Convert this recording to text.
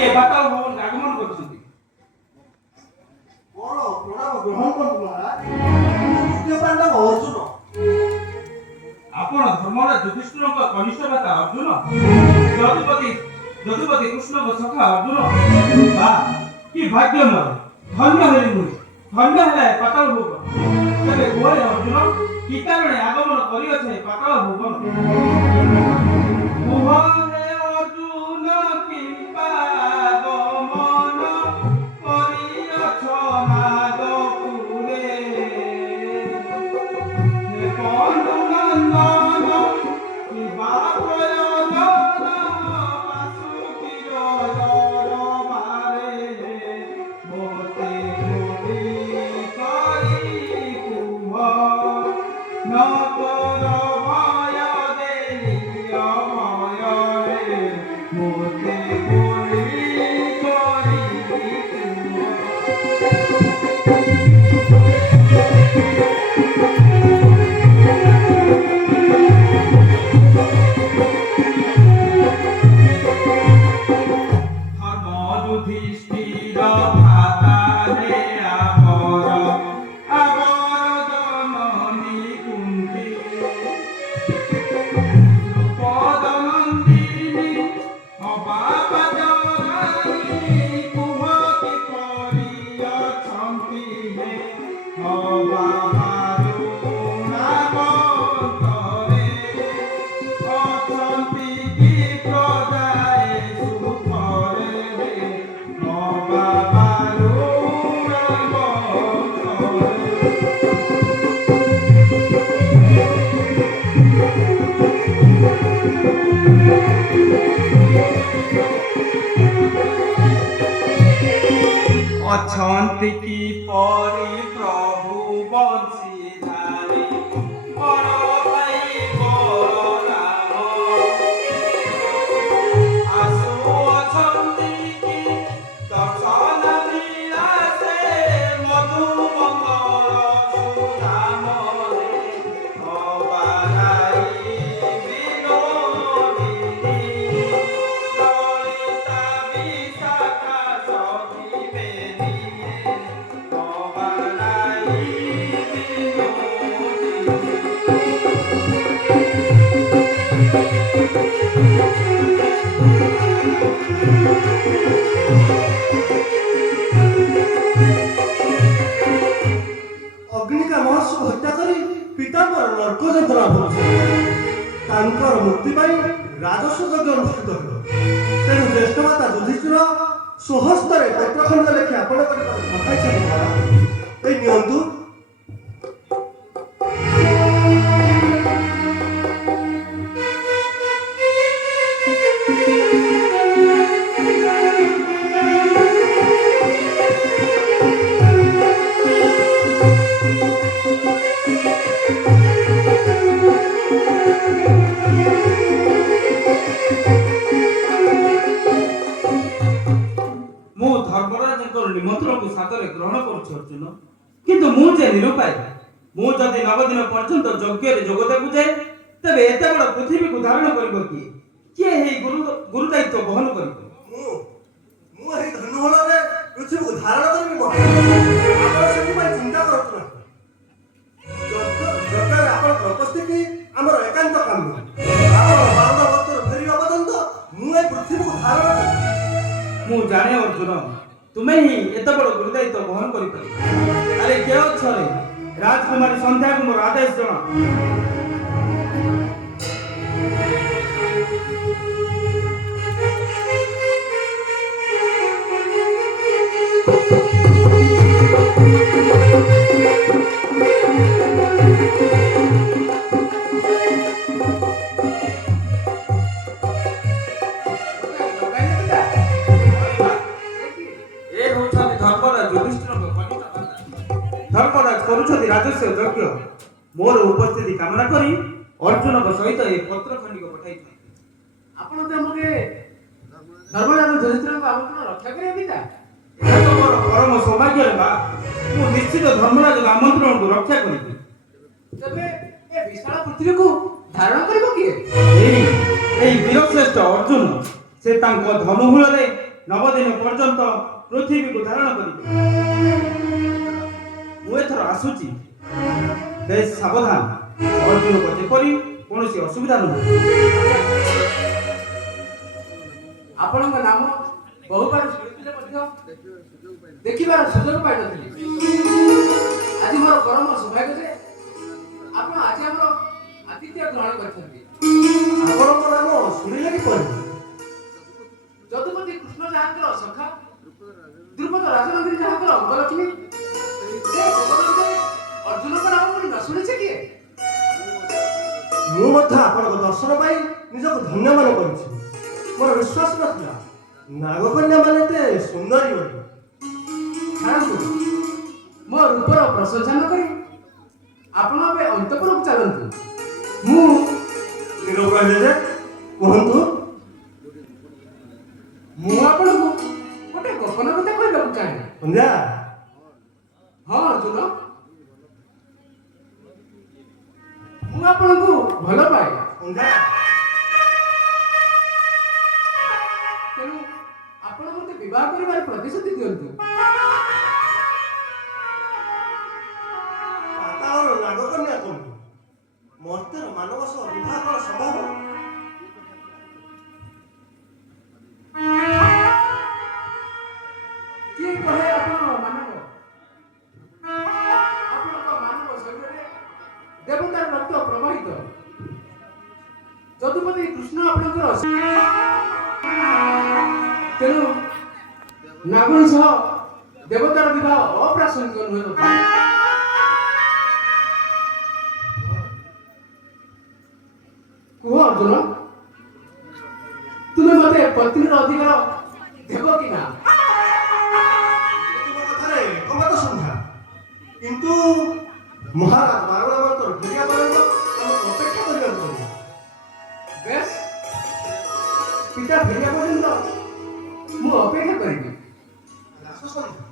ଏ ପାତାଳ ଭବନକୁ ଆଗମନ କରୁଛନ୍ତି। କଣ ପ୍ରଣାମ ଗ୍ରହଣ କରନ୍ତୁ ମହାରାଜ। ଦ୍ୱିତୀୟ ପାଣ୍ଡବ ଅର୍ଜୁନ। ଆପଣ ଧର୍ମରାଜ ଯୁଧିଷ୍ଠିରଙ୍କ କନିଷ୍ଠ ଭ୍ରାତା ଅର୍ଜୁନ, ଯଦୁପତି କୃଷ୍ଣଙ୍କ ସଖା ଅର୍ଜୁନ। ବା କି ଭାଗ୍ୟ ମୋର, ଧନ୍ୟ ହେଲି ମୁଁ, ଧନ୍ୟ ହେଲା ଏ ପାତାଳ ଭୁବନ। ତେବେ କୁହେ ଅର୍ଜୁନ, କି କାରଣେ ଆଗମନ କରିଅଛ ଏ ପାତାଳ ଭୁବନ? କୁହ ହେ ଅର୍ଜୁନ, କିମ୍ପା ଆଗମନ କରିଅଛ ନାଗପୁରେ? হে বন্ধু নন্দন, কিবা প্রয়োজন বাসুকির দরবারে? মোতে মুড়ি করি কুহ, নতর ভয় দেলি অভয় রে। মোতে মুড়ি করি কুহ। যুধিষ্ঠির ভ্রাতা হে আমর, আমর জননী কুন্তি। দ্রৌপদনন্দিনী অবাবা জননী, কুহ কি করিয়ছন্তি হে অবাবার গুণাবন্তরে? অছন্তি কি প্রজায়ে সুখরে রে অবাবার গুণাবন্তরে? অছন্তি কি পরি প্রভু বংশীধারী, বড় ভাই বড় রাম। আসু অছন্তি কি দর্শন বিলাসে, মধু মঙ্গল সুধাম রে অবারাই বিনোদিনী। ললিতা বিশাখা সখী বেনিয়ে অবারাই বিনোদিনী। ଅଗ୍ନିକା ମହୋତ୍ସବ ହତ୍ୟା କରି ପିତାଙ୍କର ନର୍କ ଯନ୍ତ୍ରଣା ଭୋଗୁଛନ୍ତି। ତାଙ୍କର ମୁକ୍ତି ପାଇଁ ରାଜସ୍ୱ ଯଜ୍ଞ ଅନୁଷ୍ଠିତ ହେବ। ତେଣୁ ଜ୍ୟେଷ୍ଠ ମାତା ଯୁଧିଷ୍ଠିର ସ୍ୱହସ୍ତରେ ପତ୍ରଖଣ୍ଡ ଲେଖି ଆପଣଙ୍କ ନିକଟରେ ପଠାଇଛନ୍ତି ମହାରାଜ। ଏଇ ନିଅନ୍ତୁ। ମୁଁ ଧର୍ମରାଜଙ୍କର ନିମନ୍ତ୍ରଣକୁ ସାଦରେ ଗ୍ରହଣ କରୁଛି ଅର୍ଜୁନ, କିନ୍ତୁ ମୁଁ ଯେ ନିରୁପାୟ। ମୁଁ ଯଦି 9 ଦିନ ପର୍ଯ୍ୟନ୍ତ ଯଜ୍ଞରେ ଯୋଗ ଦେବାକୁ ଯାଏ, ତେବେ ଏତେ ବଡ଼ ପୃଥିବୀକୁ ଧାରଣ କରିବ କିଏ? କିଏ ଏହି ଗୁରୁ ଦାୟିତ୍ୱ ବହନ କରିବ? ମୁଁ ଏହି ଧନୁହଳରେ ପୃଥିବୀକୁ ଧାରଣ କରିବି ମହାରାଜ। ଆପଣ ସେଥିପାଇଁ ଚିନ୍ତା କରନ୍ତୁ ନାହିଁ। ଯଜ୍ଞରେ ଆପଣଙ୍କ ଉପସ୍ଥିତି ଆମର ଏକାନ୍ତ କାମ୍ୟ। ଆପଣ ଭାରତ ବର୍ଷରୁ ଫେରିବା ପର୍ଯ୍ୟନ୍ତ ମୁଁ ଏହି ପୃଥିବୀକୁ ଧାରଣ କରିବି। ମୁଁ ଜାଣେ ଅର୍ଜୁନ, ତୁମେ ହିଁ ଏତେ ବଡ଼ ଗୁରୁ ଦାୟିତ୍ୱ ବହନ କରିପାରିବ। ଆରେ କେ ଅଛ ରେ? ରାଜକୁମାରୀ ସନ୍ଧ୍ୟାକୁ ମୋର ଆଦେଶ ଜଣା। ଧର୍ମରାଜ କରୁଛନ୍ତି ରାଜସ୍ୱ ଯଜ୍ଞ। ମୋର ଉପସ୍ଥିତି କାମନା କରି ଅର୍ଜୁନଙ୍କ ସହିତ ଏ ପତ୍ର ଖଣ୍ଡିକ ପଠାଇଛନ୍ତି। ଆପଣ ତ ଆମକେ ଧର୍ମରାଜ ଯୁଧିଷ୍ଠିରଙ୍କ ଆମନ୍ତ୍ରଣ ରକ୍ଷା କରିବେ ପିତା? ଏହା ତ ମୋର ପରମ ସୌଭାଗ୍ୟ ରେ ମା। ମୁଁ ନିଶ୍ଚିତ ଧର୍ମରାଜଙ୍କ ଆମନ୍ତ୍ରଣକୁ ରକ୍ଷା କରିବି। ତେବେ ଏ ବିଶାଳ ପୃଥିବୀକୁ ଧାରଣ କରିବ କିଏ? ଏଇ ବୀରଶ୍ରେଷ୍ଠ ଅର୍ଜୁନ। ସେ ତାଙ୍କ ଧନୁମୂଳରେ ନବଦିନ ପର୍ଯ୍ୟନ୍ତ ପୃଥିବୀକୁ ଧାରଣ କରିବେ। ମୁଁ ଏଥର ଆସୁଛି, ବେଶ ସାବଧାନ, ଅର୍ଜୁନଙ୍କ ଯେପରି କୌଣସି ଅସୁବିଧା ନୁହେଁ। ଆପଣଙ୍କ ନାମ ବହୁବାର ଶୁଣିଥିଲେ ମଧ୍ୟ ଦେଖିବାର ସୁଯୋଗ ପାଇନଥିଲି। ଆଜି ମୋର ପରମ ସୌଭାଗ୍ୟ ଯେ ଆପଣ ଆଜି ଆମର ଆତିଥ୍ୟ ଗ୍ରହଣ କରିଛନ୍ତି। ଆପଣଙ୍କ ନାମ ଶୁଣିଲେ କିପରି? ଯଦୁପତି କୃଷ୍ଣ ଯାହାଙ୍କର ସଖା, ଦ୍ରୁପଦ ରାଜନନ୍ଦିନୀ ଯାହାଙ୍କର ଅଙ୍ଗଲକ୍ଷ୍ମୀ, ସେ ଭଗବାନ ଅର୍ଜୁନଙ୍କ ନାମ ପୁଣି ନ ଶୁଣିছে କିଏ? ମୁଁ ମଧ୍ୟ ଆପଣଙ୍କ ଦର୍ଶନ ପାଇଁ ନିଜକୁ ଧନ୍ୟ ମନେ କରୁଛି। ମୋର ବିଶ୍ୱାସ ନଥିଲା ନାଗକନ୍ୟା ମାନେ ଏତେ ସୁନ୍ଦରୀ ବୋଲି। ଛାଡ଼ନ୍ତୁ, ମୋ ରୂପର ପ୍ରଶଂସା ନ କରି ଆପଣ ଏବେ ଅନ୍ତପୁରକୁ ଚାଲନ୍ତୁ। ମୁଁ ନୀରବ ରହିଲେ ଯେ, କୁହନ୍ତୁ। ମୁଁ ଆପଣଙ୍କୁ ଗୋଟେ ଗୋପନ କଥା କହିବାକୁ ଚାହେଁ। ସନ୍ଧ୍ୟା, ହଁ ଅର୍ଜୁନ, ମୁଁ ଆପଣଙ୍କୁ ଭଲ ପାଏ। ସନ୍ଧ୍ୟା, ତେଣୁ ଆପଣ ମୋତେ ବିବାହ କରିବାର ପ୍ରତିଶ୍ରୁତି ଦିଅନ୍ତୁ। ପାତାଳର ନାଗକନ୍ୟା କୁହନ୍ତୁ, ମର୍ତ୍ତ୍ୟର ମାନବ ସହ ବିବାହ କଣ ସମ୍ଭବ? କିଏ କହେ ଆପଣ ମାନବ? ଆପଣଙ୍କ ମାନବ ଶରୀରରେ ଦେବତାର ରକ୍ତ ପ୍ରବାହିତ। ଯଦୁପତି କୃଷ୍ଣ ଆପଣଙ୍କର ତେଣୁ ନାଗୁଣୀ ସହ ଦେବତାର ବିବାହ ଅପ୍ରାସଙ୍ଗିକ ନୁହେଁ କଥା। କୁହ ଅର୍ଜୁନ, ତୁମେ ମୋତେ ପତ୍ନୀର ଅଧିକାର ଦେବ କି ନା? ତୁମ କଥାରେ ଏକମତ ସନ୍ଧ୍ୟା, କିନ୍ତୁ ମହାରାଜ ବାରଣାବନ୍ତ ଫେରିବା ପର୍ଯ୍ୟନ୍ତ ଆମକୁ ଅପେକ୍ଷା କରିବାକୁ ପଡ଼ିବ। ବେଶ, ପିତା ଫେରିବା ପର୍ଯ୍ୟନ୍ତ ମୁଁ ଅପେକ୍ଷା କରିବି। ଆସ ସନ୍ଧ୍ୟା।